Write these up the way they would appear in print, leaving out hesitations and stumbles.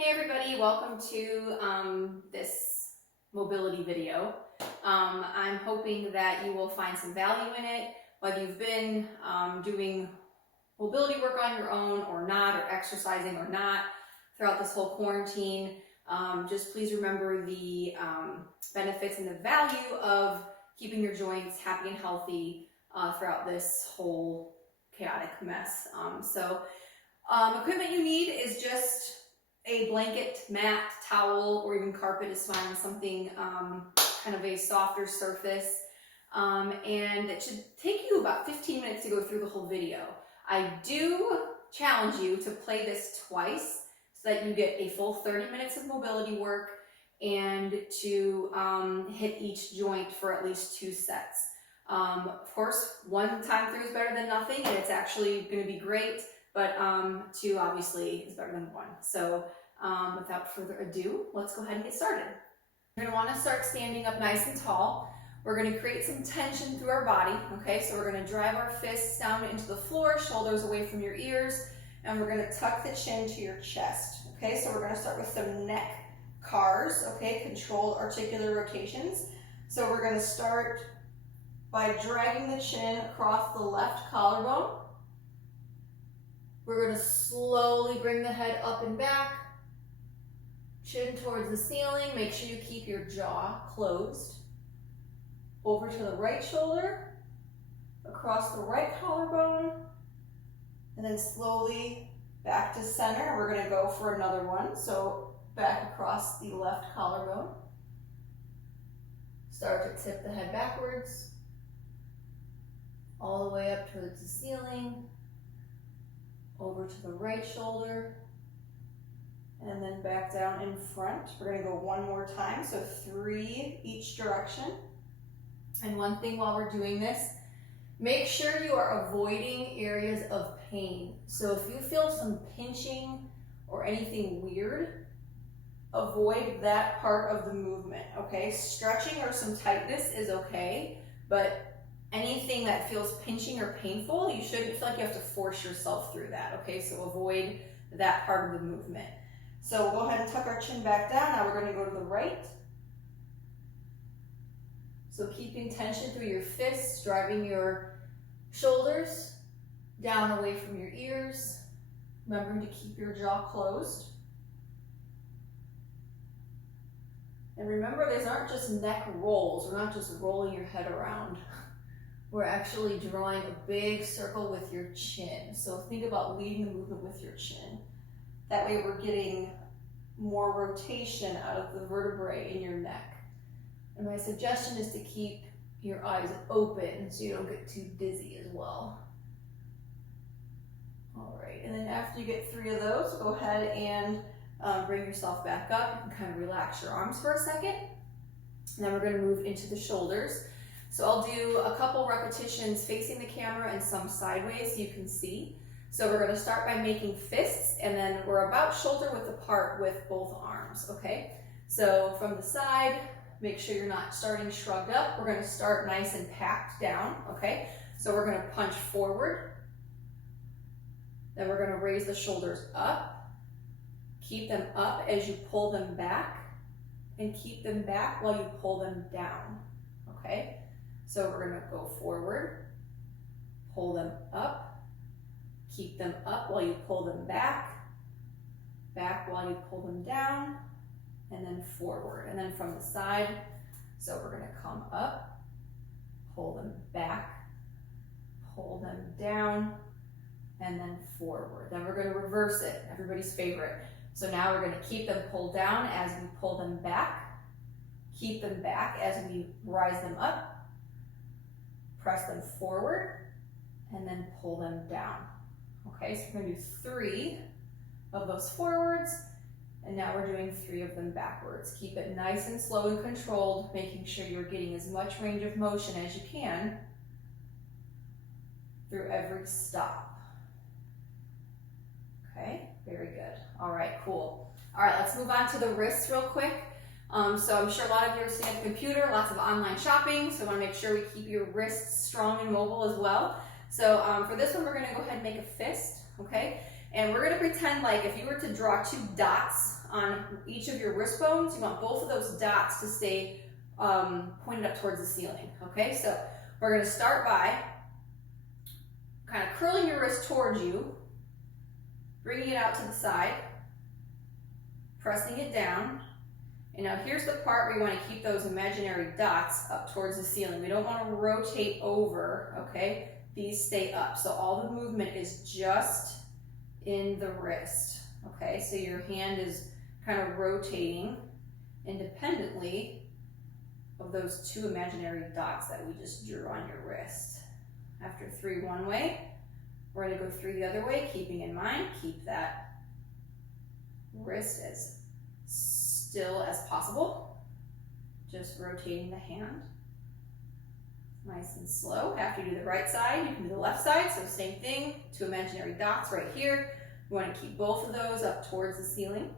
Hey everybody, welcome to this mobility video. I'm hoping that you will find some value in it, whether you've been doing mobility work on your own or not, or exercising or not throughout this whole quarantine. Just please remember the benefits and the value of keeping your joints happy and healthy throughout this whole chaotic mess. Equipment you need is just a blanket, mat, towel, or even carpet is fine, something kind of a softer surface. And it should take you about 15 minutes to go through the whole video. I do challenge you to play this twice so that you get a full 30 minutes of mobility work and to hit each joint for at least 2 sets. Of course, one time through is better than nothing, and it's actually going to be great. But 2 obviously is better than 1. So without further ado, let's go ahead and get started. You're going to want to start standing up nice and tall. We're going to create some tension through our body, okay? So we're going to drive our fists down into the floor, shoulders away from your ears, and we're going to tuck the chin to your chest, okay? So we're going to start with some neck cars, okay? Controlled articular rotations. So we're going to start by dragging the chin across the left collarbone. We're going to slowly bring the head up and back, chin towards the ceiling. Make sure you keep your jaw closed. Over to the right shoulder, across the right collarbone, and then slowly back to center. We're going to go for another one. So back across the left collarbone. Start to tip the head backwards, all the way up towards the ceiling. Over to the right shoulder, and then back down in front. We're going to go one more time, so 3 each direction. And one thing while we're doing this, make sure you are avoiding areas of pain. So if you feel some pinching or anything weird, avoid that part of the movement, okay? Stretching or some tightness is okay, but anything that feels pinching or painful, you shouldn't feel like you have to force yourself through that, okay? So avoid that part of the movement. So we'll go ahead and tuck our chin back down. Now we're going to go to the right. So keeping tension through your fists, driving your shoulders down away from your ears. Remembering to keep your jaw closed. And remember, these aren't just neck rolls. We're not just rolling your head around. We're actually drawing a big circle with your chin. So think about leading the movement with your chin. That way we're getting more rotation out of the vertebrae in your neck. And my suggestion is to keep your eyes open so you don't get too dizzy as well. All right, and then after you get 3 of those, go ahead and bring yourself back up. You can kind of relax your arms for a second. And then we're going to move into the shoulders. So I'll do a couple repetitions facing the camera and some sideways so you can see. So we're going to start by making fists, and then we're about shoulder width apart with both arms, okay? So from the side, make sure you're not starting shrugged up. We're going to start nice and packed down, okay? So we're going to punch forward. Then we're going to raise the shoulders up. Keep them up as you pull them back, and keep them back while you pull them down, okay? So we're going to go forward, pull them up, keep them up while you pull them back, back while you pull them down, and then forward. And then from the side, so we're going to come up, pull them back, pull them down, and then forward. Then we're going to reverse it, everybody's favorite. So now we're going to keep them pulled down as we pull them back, keep them back as we rise them up, press them forward, and then pull them down. Okay, so we're going to do 3 of those forwards, and now we're doing 3 of them backwards. Keep it nice and slow and controlled, making sure you're getting as much range of motion as you can through every stop. Okay, very good. All right, cool. All right, let's move on to the wrists real quick. So I'm sure a lot of you are sitting at the computer, lots of online shopping, so I want to make sure we keep your wrists strong and mobile as well. So for this one, we're going to go ahead and make a fist, okay? And we're going to pretend like if you were to draw 2 dots on each of your wrist bones. You want both of those dots to stay pointed up towards the ceiling, okay? So we're gonna start by kind of curling your wrist towards you, bringing it out to the side, pressing it down. And now here's the part where you want to keep those imaginary dots up towards the ceiling. We don't want to rotate over, okay? These stay up. So all the movement is just in the wrist, okay? So your hand is kind of rotating independently of those two imaginary dots that we just drew on your wrist. After 3 one way, we're going to go 3 the other way, keeping in mind, keep that wrist as still as possible. Just rotating the hand. Nice and slow. After you do the right side, you can do the left side. So same thing, 2 imaginary dots right here. We want to keep both of those up towards the ceiling.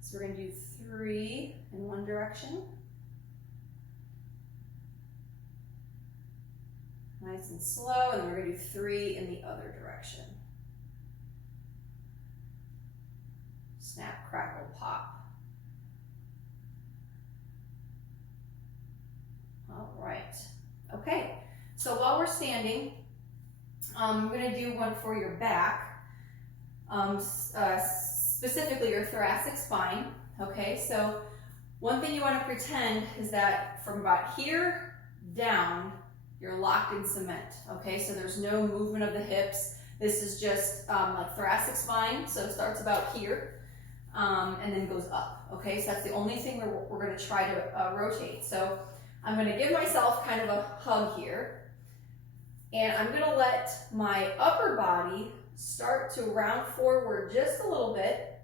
So we're going to do 3 in one direction. Nice and slow, and then we're going to do 3 in the other direction. Snap, crackle, pop. All right. Okay, so while we're standing, I'm going to do one for your back, specifically your thoracic spine. Okay, so one thing you want to pretend is that from about here down, you're locked in cement. Okay, so there's no movement of the hips. This is just like thoracic spine, so it starts about here. And then goes up, okay? So that's the only thing we're going to try to rotate. So I'm going to give myself kind of a hug here, and I'm going to let my upper body start to round forward just a little bit,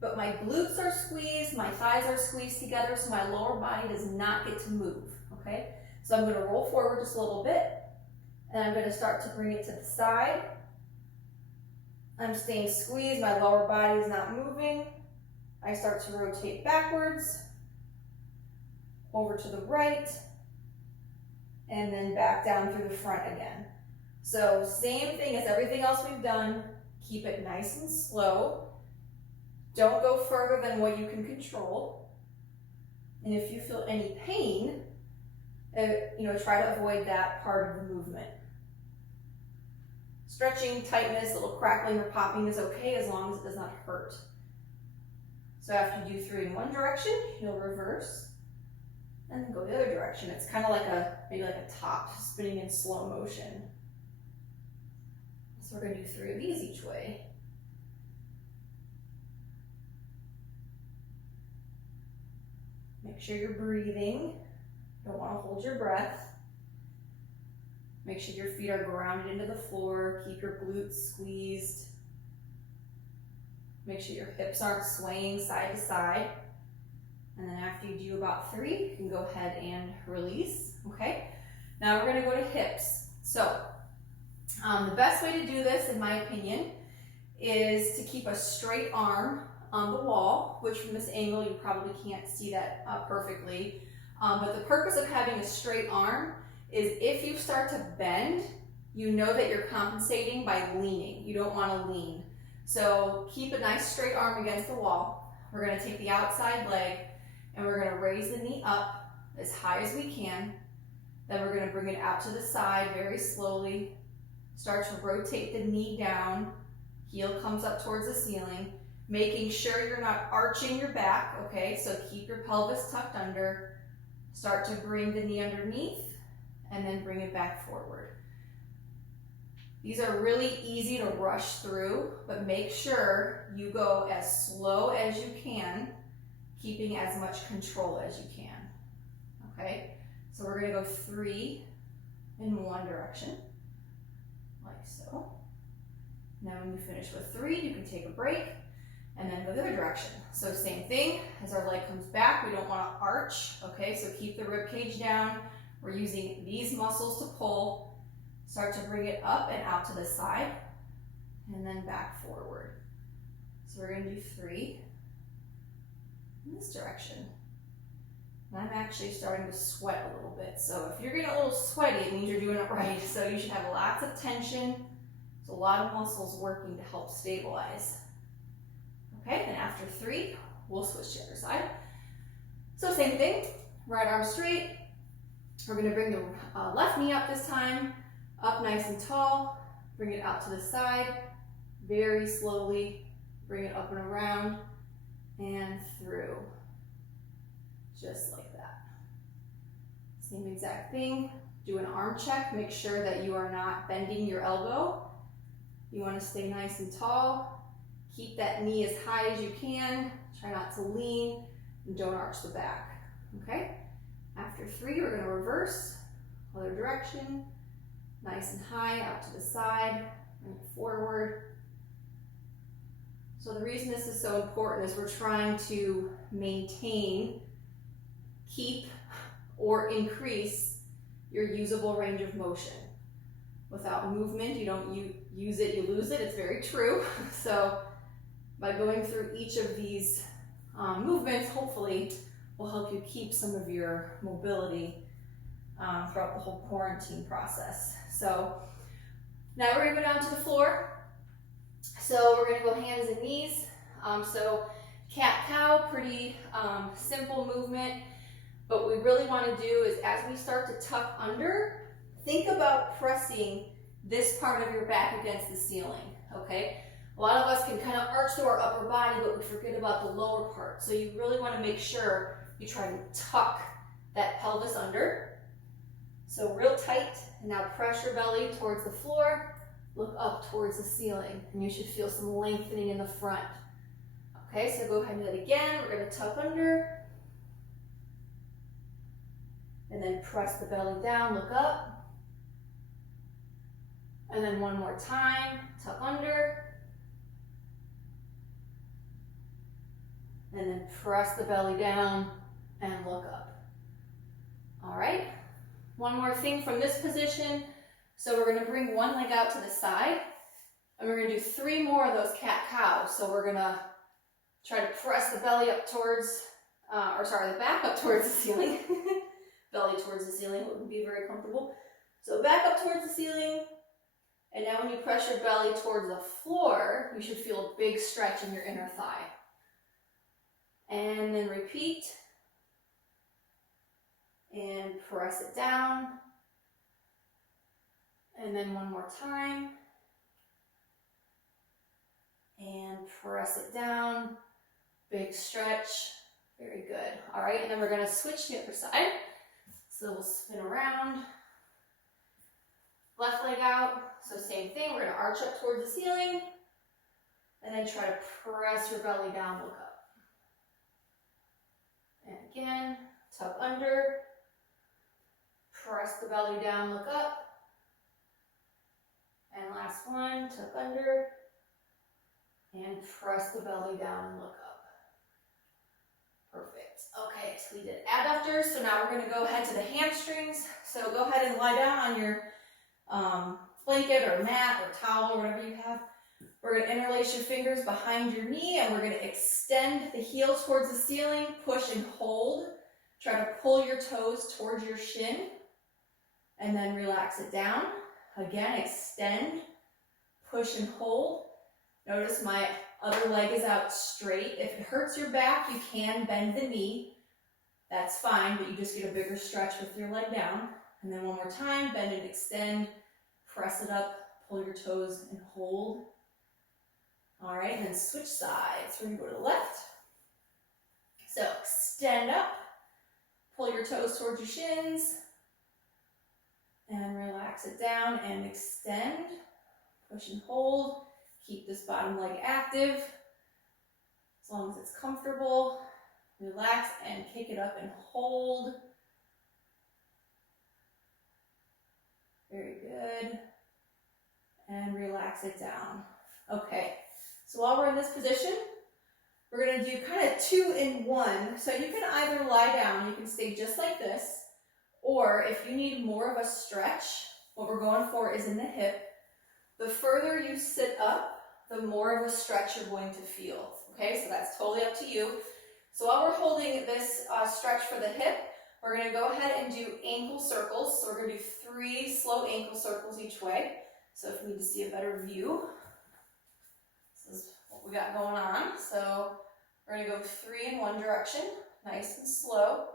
but my glutes are squeezed, my thighs are squeezed together, so my lower body does not get to move, okay? So I'm going to roll forward just a little bit, and I'm going to start to bring it to the side. I'm staying squeezed, my lower body is not moving. I start to rotate backwards, over to the right, and then back down through the front again. So same thing as everything else we've done. Keep it nice and slow. Don't go further than what you can control. And if you feel any pain, try to avoid that part of the movement. Stretching, tightness, little crackling or popping is okay as long as it does not hurt. So after you do 3 in one direction, you'll reverse and then go the other direction. It's kind of like maybe like a top spinning in slow motion. So we're going to do 3 of these each way. Make sure you're breathing. You don't want to hold your breath. Make sure your feet are grounded into the floor. Keep your glutes squeezed. Make sure your hips aren't swaying side to side. And then after you do about 3, you can go ahead and release, okay? Now we're gonna go to hips. So the best way to do this, in my opinion, is to keep a straight arm on the wall, which from this angle you probably can't see that perfectly. But the purpose of having a straight arm is if you start to bend, you know that you're compensating by leaning. You don't want to lean. So keep a nice straight arm against the wall. We're going to take the outside leg and we're going to raise the knee up as high as we can. Then we're going to bring it out to the side very slowly. Start to rotate the knee down. Heel comes up towards the ceiling. Making sure you're not arching your back, okay? So keep your pelvis tucked under. Start to bring the knee underneath and then bring it back forward. These are really easy to rush through, but make sure you go as slow as you can, keeping as much control as you can, okay? So we're gonna go 3 in one direction, like so. Now when you finish with 3, you can take a break and then go the other direction. So same thing, as our leg comes back, we don't wanna arch, okay? So keep the rib cage down. We're using these muscles to pull. Start to bring it up and out to the side, and then back forward. So we're gonna do 3 in this direction. And I'm actually starting to sweat a little bit. So if you're getting a little sweaty, it means you're doing it right. So you should have lots of tension. There's a lot of muscles working to help stabilize. Okay, 3, we'll switch to the other side. So same thing, right arm straight. We're gonna bring the left knee up this time, up nice and tall, bring it out to the side, very slowly, bring it up and around, and through, just like that. Same exact thing, do an arm check, make sure that you are not bending your elbow. You wanna stay nice and tall, keep that knee as high as you can, try not to lean, and don't arch the back, okay? After 3, we're gonna reverse, other direction, nice and high, out to the side, bring it forward. So the reason this is so important is we're trying to maintain, keep, or increase your usable range of motion. Without movement, you don't use it, you lose it. It's very true. So by going through each of these movements, hopefully will help you keep some of your mobility throughout the whole quarantine process. So now we're gonna go down to the floor. So we're gonna go hands and knees. So cat-cow, pretty simple movement. But what we really wanna do is as we start to tuck under, think about pressing this part of your back against the ceiling, okay? A lot of us can kind of arch through our upper body, but we forget about the lower part. So you really wanna make sure you try to tuck that pelvis under. So real tight, and now press your belly towards the floor, look up towards the ceiling, and you should feel some lengthening in the front. Okay, so go ahead and do that again. We're gonna tuck under, and then press the belly down, look up. And then one more time, tuck under. And then press the belly down and look up. All right, one more thing from this position. So we're gonna bring one leg out to the side, and we're gonna do 3 more of those cat-cows. So we're gonna try to press the belly up towards, the back up towards the ceiling. Belly towards the ceiling wouldn't be very comfortable. So back up towards the ceiling, and now when you press your belly towards the floor, you should feel a big stretch in your inner thigh. And then repeat, and press it down, and then one more time, and press it down, big stretch, very good. All right, and then we're gonna switch to the other side. So we'll spin around, left leg out, so same thing, we're gonna arch up towards the ceiling, and then try to press your belly down, look up. And again, tuck under, press the belly down, look up. And last one, tuck under, and press the belly down and look up. Perfect. Okay, so we did adductors, so now we're gonna go ahead to the hamstrings. So go ahead and lie down on your blanket or mat or towel or whatever you have. We're gonna interlace your fingers behind your knee, and we're gonna extend the heel towards the ceiling, push and hold. Try to pull your toes towards your shin, and then relax it down. Again, extend, push and hold. Notice my other leg is out straight. If it hurts your back, you can bend the knee. That's fine, but you just get a bigger stretch with your leg down. And then one more time, bend and extend, press it up, pull your toes and hold. All right, and then switch sides. We're gonna go to the left. So extend up, pull your toes towards your shins, and relax it down and extend, push and hold. Keep this bottom leg active as long as it's comfortable. Relax and kick it up and hold. Very good. And relax it down. Okay, so while we're in this position, we're gonna do kind of 2 in 1. So you can either lie down, you can stay just like this, or if you need more of a stretch, what we're going for is in the hip. The further you sit up, the more of a stretch you're going to feel. Okay, so that's totally up to you. So while we're holding this stretch for the hip, we're gonna go ahead and do ankle circles. So we're gonna do 3 slow ankle circles each way. So if you need to see a better view, this is what we got going on. So We're gonna go 3 in one direction, nice and slow,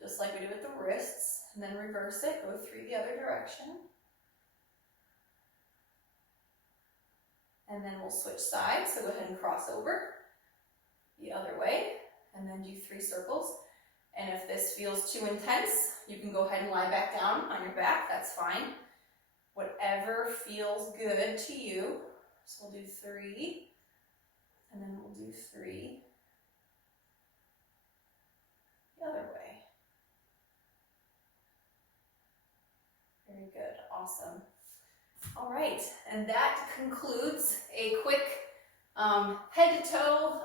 just like we did with the wrists, and then reverse it, go 3 the other direction. And then we'll switch sides, so go ahead and cross over the other way, and then do 3 circles. And if this feels too intense, you can go ahead and lie back down on your back, that's fine. Whatever feels good to you. So we'll do 3, and then we'll do 3 the other way. Very good, awesome. All right, and that concludes a quick head to toe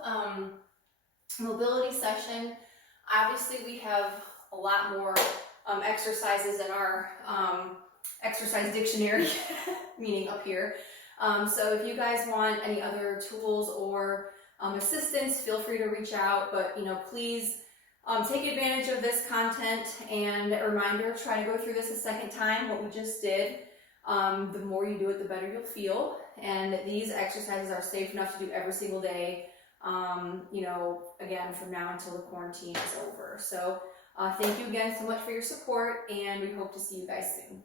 mobility session. Obviously, we have a lot more exercises in our exercise dictionary, meaning up here. So if you guys want any other tools or assistance, feel free to reach out. But please take advantage of this content. And a reminder, try to go through this a second time, what we just did. The more you do it, the better you'll feel. And these exercises are safe enough to do every single day. Again, from now until the quarantine is over. So thank you again so much for your support, and we hope to see you guys soon.